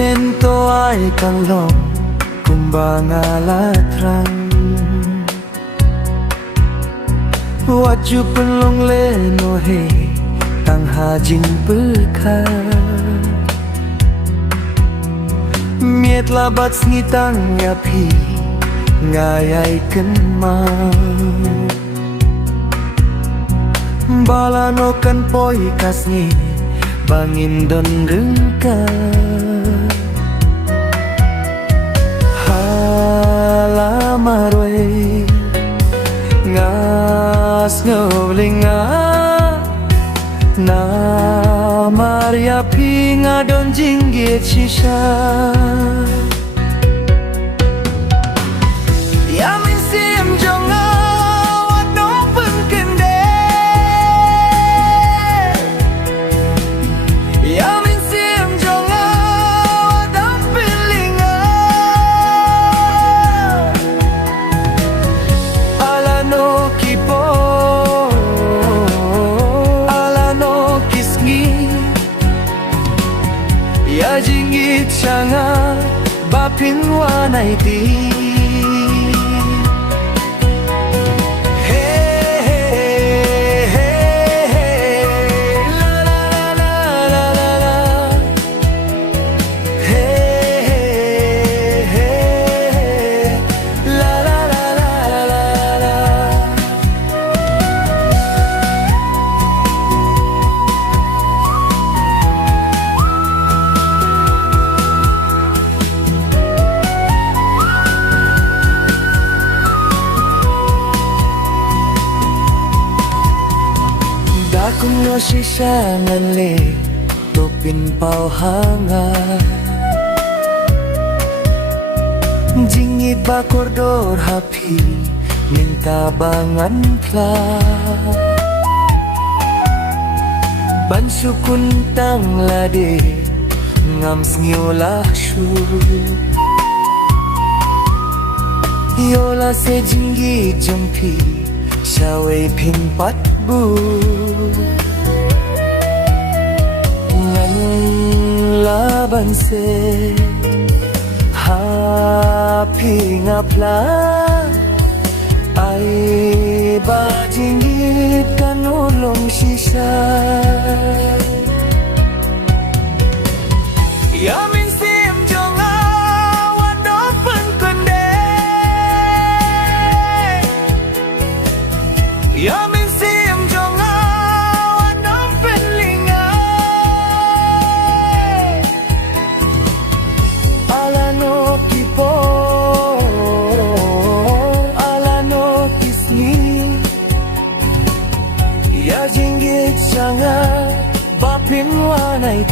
mento ai kang long Kumba nga la Thrang Waju penlong le no he tang hajing pelka Miet labat ngitang yapi ngayai kenma Balano kan poi kasni bangin don rengka Halamarwe ngas ngawlinga na Maria pinga don jinggit shisha Yamin sim jonga wadong pengkende Yamin sim jonga wadong pilinga Alano kipo Alano kisngi Ya jinggit shanga bapin wanai di Kung no sisyangan le topin pau hanga Jingit ba koridor hapi minta bangan pla Bansukun tang lade ngam snyola shu Yola se jingi jumpi Shaway ping pat bu Ngan laban se Hapi ngapla Ay ba jingit kan ulong sisa Yamin sim jonga wadong pengkende Yamin sim jonga wadong penlinga Alano kipo Alano kisni Ya jinggit shanga bapin wanai